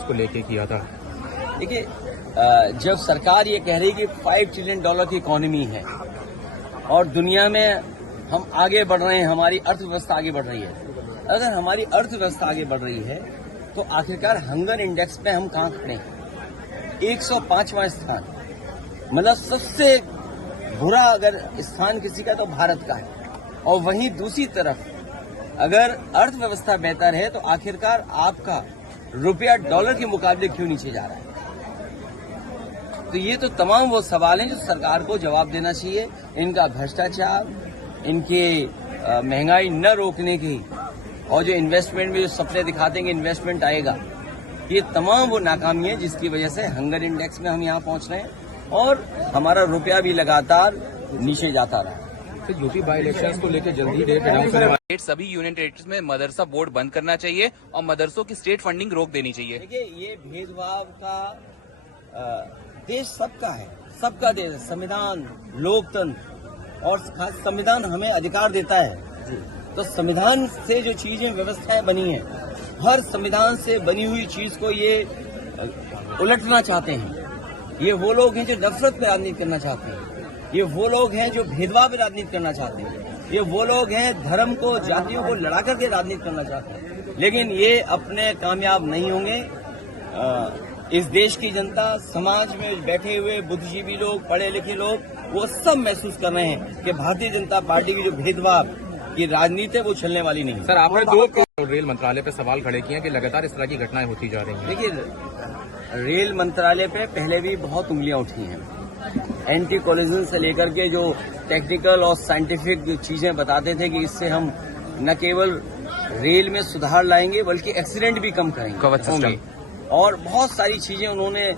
Index को लेके किया था। देखिए, जब सरकार ये कह रही कि $5 ट्रिलियन की इकोनॉमी है और दुनिया में हम आगे बढ़ रहे हैं, हमारी अर्थव्यवस्था आगे बढ़ रही है, अगर हमारी अर्थव्यवस्था आगे बढ़ रही है तो आखिरकार हंगर इंडेक्स पे हम कहाँ खड़े हैं? 105वां स्थान, मतलब सबसे बुरा अगर स्थान किसी का तो भारत का है। और वहीं दूसरी तरफ अगर अर्थव्यवस्था बेहतर है तो आखिरकार आपका रुपया डॉलर के मुकाबले क्यों नीचे जा रहा है? तो ये तो तमाम वो सवाल हैं जो सरकार को जवाब देना चाहिए। इनका भ्रष्टाचार, इनके महंगाई न रोकने की और जो इन्वेस्टमेंट में जो सपने दिखाते हैं कि इन्वेस्टमेंट आएगा, ये तमाम वो नाकामी है जिसकी वजह से हंगर इंडेक्स में हम यहाँ पहुंच रहे हैं और हमारा रुपया भी लगातार नीचे जाता रहा। तो यूपी बाई इलेक्शंस को लेकर जल्दी डेट सभी यूनियन टेरिटरीज में मदरसा बोर्ड बंद करना चाहिए और मदरसों की स्टेट फंडिंग रोक देनी चाहिए। देखिए, ये भेदभाव का देश सबका है, सबका देश है। संविधान, लोकतंत्र और खास संविधान हमें अधिकार देता है। तो संविधान से जो चीजें व्यवस्थाएं बनी है, हर संविधान से बनी हुई चीज को ये उलटना चाहते हैं। ये वो लोग हैं जो नफरत पे राजनीति करना चाहते हैं, ये वो लोग हैं जो भेदभाव पे राजनीति करना चाहते हैं, ये वो लोग हैं धर्म को, जातियों को लड़ा करके राजनीति करना चाहते हैं। लेकिन ये अपने कामयाब नहीं होंगे। इस देश की जनता, समाज में बैठे हुए बुद्धिजीवी लोग, पढ़े लिखे लोग, वो सब महसूस कर रहे हैं कि भारतीय जनता पार्टी की जो भेदभाव की राजनीति है वो चलने वाली नहीं। सर, आपने 2 रेल मंत्रालय पे सवाल खड़े किए कि लगातार इस तरह की घटनाएं होती जा रही हैं। देखिए, रेल मंत्रालय पे पहले भी बहुत उंगलियां उठी हैं। एंटी कोलिजन से लेकर के जो टेक्निकल और साइंटिफिक चीजें बताते थे कि इससे हम न केवल रेल में सुधार लाएंगे बल्कि एक्सीडेंट भी कम करेंगे और बहुत सारी चीजें उन्होंने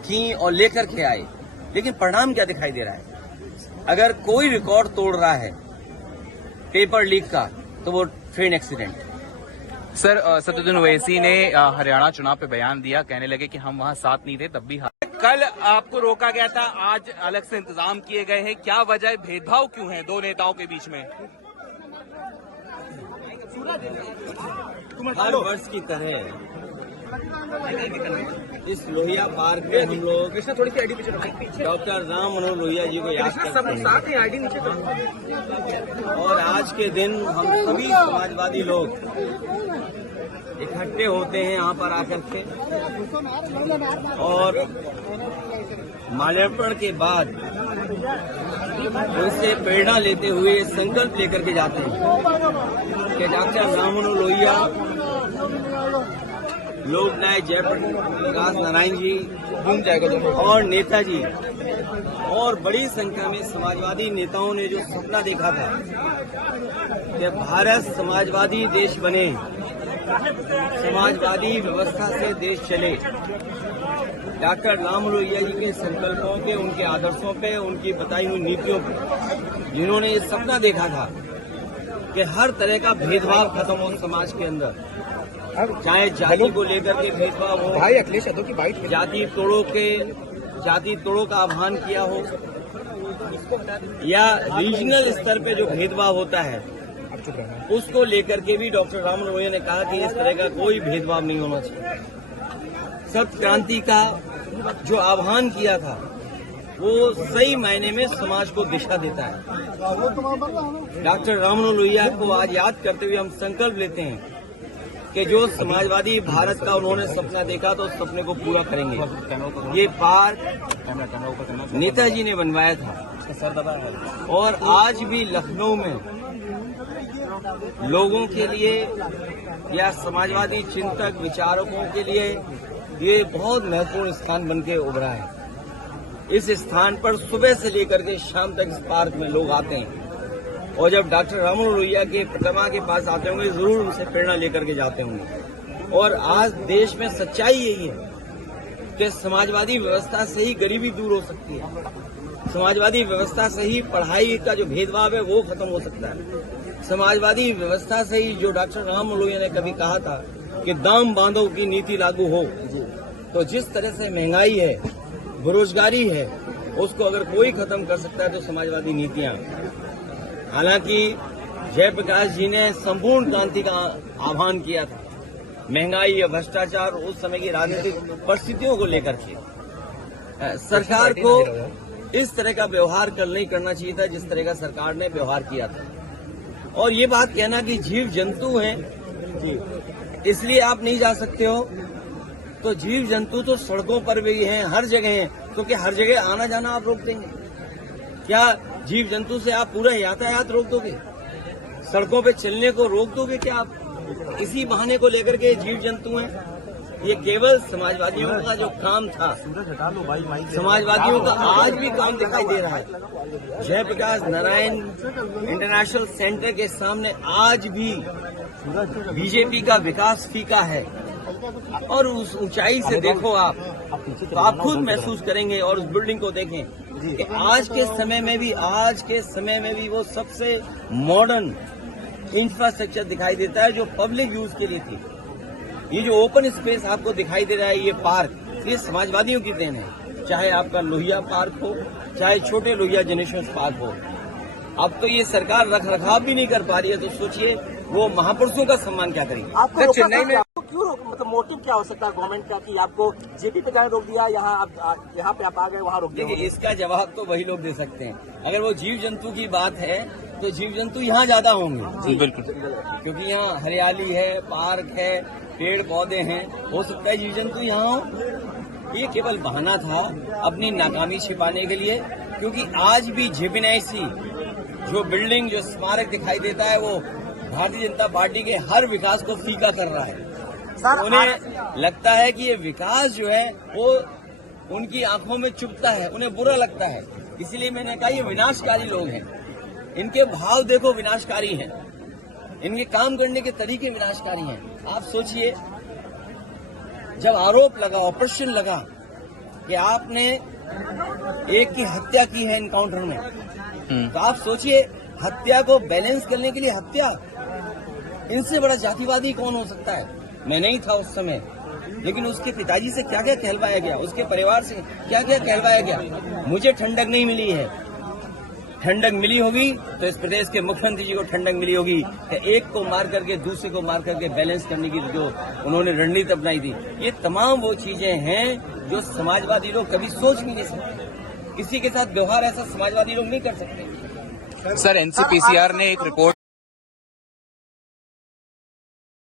की और लेकर के आए। लेकिन परिणाम क्या दिखाई दे रहा है? अगर कोई रिकॉर्ड तोड़ रहा है पेपर लीक का तो वो train accident. Sir, Sadruddin Owaisi ने हरियाणा चुनाव पे बयान दिया, कहने लगे कि हम वहां साथ नहीं थे तब भी कल आपको रोका गया था, आज अलग से इंतजाम किए गए हैं, क्या वजह, भेदभाव क्यों है दो नेताओं के बीच में? हर वर्ष की तरह इस लोहिया पार्क में हम लोग डॉक्टर राम मनोहर लोहिया जी को याद करते हैं और आज के दिन हम सभी समाजवादी लोग इकट्ठे होते हैं यहाँ पर आकर के और माल्यार्पण के बाद उनसे प्रेरणा लेते हुए संकल्प लेकर के जाते हैं कि डॉक्टर राम मनोहर लोहिया, लोकनायक जयप्रकाश नारायण जी और नेताजी और बड़ी संख्या में समाजवादी नेताओं ने जो सपना देखा था कि भारत समाजवादी देश बने, समाजवादी व्यवस्था से देश चले, डॉक्टर राम लोहिया जी के संकल्पों पे, उनके आदर्शों पे, उनकी बताई हुई नीतियों पे, जिन्होंने ये सपना देखा था कि हर तरह का भेदभाव खत्म हो समाज के अंदर, चाहे जाति को लेकर के भेदभाव हो, भाई अखिलेश यादव की बाइट, जाति तोड़ों का आह्वान किया हो या रीजनल स्तर पे जो भेदभाव होता है उसको लेकर के भी डॉक्टर राम मनोहर लोहिया ने कहा कि इस तरह का कोई भेदभाव नहीं होना चाहिए। सत्य क्रांति का जो आह्वान किया था वो सही मायने में समाज को दिशा देता है। डॉक्टर राम मनोहर लोहिया को आज याद करते हुए हम संकल्प लेते हैं कि जो समाजवादी भारत का उन्होंने सपना देखा तो उस सपने को पूरा करेंगे। ये पार्क नेताजी ने बनवाया था और आज भी लखनऊ में लोगों के लिए या समाजवादी चिंतक विचारकों के लिए ये बहुत महत्वपूर्ण स्थान बनके उभरा है। इस स्थान पर सुबह से लेकर के शाम तक इस पार्क में लोग आते हैं और जब डॉक्टर राम मनोहर लोहिया के प्रतिमा के पास आते होंगे जरूर उनसे प्रेरणा लेकर के जाते होंगे। और आज देश में सच्चाई यही है कि समाजवादी व्यवस्था से ही गरीबी दूर हो सकती है, समाजवादी व्यवस्था से ही पढ़ाई का जो भेदभाव है वो खत्म हो सकता है, समाजवादी व्यवस्था से ही जो डॉक्टर राम मनोहर लोहिया ने कभी कहा था कि दाम बांधो की नीति लागू हो, तो जिस तरह से महंगाई है, बेरोजगारी है, उसको अगर कोई खत्म कर सकता है तो समाजवादी नीतियां। हालांकि जयप्रकाश जी ने संपूर्ण क्रांति का आह्वान किया था, महंगाई या भ्रष्टाचार, उस समय की राजनीतिक परिस्थितियों को लेकर के सरकार को इस तरह का व्यवहार कल नहीं करना चाहिए था जिस तरह का सरकार ने व्यवहार किया था। और ये बात कहना कि जीव जंतु हैं इसलिए आप नहीं जा सकते हो, तो जीव जंतु तो सड़कों पर भी हैं, हर जगह हैं, तो क्या हर जगह आना जाना आप रोक देंगे? क्या जीव जंतु से आप पूरा यातायात रोक दोगे? सड़कों पे चलने को रोक दोगे क्या आप? इसी बहाने को लेकर के जीव जंतु हैं। ये केवल समाजवादियों का जो काम था, समाजवादियों का आज भी काम दिखाई दे रहा है। जयप्रकाश नारायण इंटरनेशनल सेंटर के सामने आज भी बीजेपी का विकास फीका है। और उस ऊंचाई से देखो आप, तो आप खुद महसूस करेंगे। और उस बिल्डिंग को देखें कि आज के समय में भी वो सबसे मॉडर्न इंफ्रास्ट्रक्चर दिखाई देता है जो पब्लिक यूज के लिए थी। ये जो ओपन स्पेस आपको दिखाई दे रहा है, ये पार्क, ये समाजवादियों की देन है। चाहे आपका लोहिया पार्क हो, चाहे छोटे लोहिया जेनेरेशन पार्क हो। अब तो ये सरकार रख रखाव भी नहीं कर पा रही है, तो सोचिए वो महापुरुषों का सम्मान क्या करेगी। आपको चेन्नई में क्यों मतलब मोटिव क्या हो सकता है गवर्नमेंट का कि आपको जेपी पे जाने रोक दिया, यहाँ पे आप आ गए वहाँ रोक दिया? देखिए, इसका जवाब तो वही लोग दे सकते हैं। अगर वो जीव जंतु की बात है तो जीव जंतु यहाँ ज्यादा होंगे, बिल्कुल, क्योंकि यहाँ हरियाली है, पार्क है, पेड़ पौधे हैं। हो सकता है जीव जंतु यहाँ हो। ये केवल बहाना था अपनी नाकामी छिपाने के लिए, क्योंकि आज भी जेपीएनआईसी जो बिल्डिंग, जो स्मारक दिखाई देता है, वो भारतीय जनता पार्टी के हर विकास को फीका कर रहा है। उन्हें लगता है कि ये विकास जो है वो उनकी आंखों में चुभता है, उन्हें बुरा लगता है। इसलिए मैंने कहा ये विनाशकारी लोग हैं। इनके भाव देखो विनाशकारी हैं, इनके काम करने के तरीके विनाशकारी हैं। आप सोचिए, जब आरोप लगा, ऑपरेशन लगा कि आपने एक की हत्या की है एनकाउंटर में, तो आप सोचिए हत्या को बैलेंस करने के लिए हत्या, इनसे बड़ा जातिवादी कौन हो सकता है? मैं नहीं था उस समय, लेकिन उसके पिताजी से क्या क्या कहलवाया गया, उसके परिवार से क्या क्या कहलवाया गया। मुझे ठंडक नहीं मिली है। ठंडक मिली होगी तो इस प्रदेश के मुख्यमंत्री जी को ठंडक मिली होगी कि एक को मार करके दूसरे को मार करके बैलेंस करने की जो उन्होंने रणनीति अपनाई थी। ये तमाम वो चीजें हैं जो समाजवादी लोग कभी सोच भी नहीं सकते। किसी के साथ व्यवहार ऐसा समाजवादी लोग नहीं कर सकते। सर, एनसीपीसीआर ने एक रिपोर्ट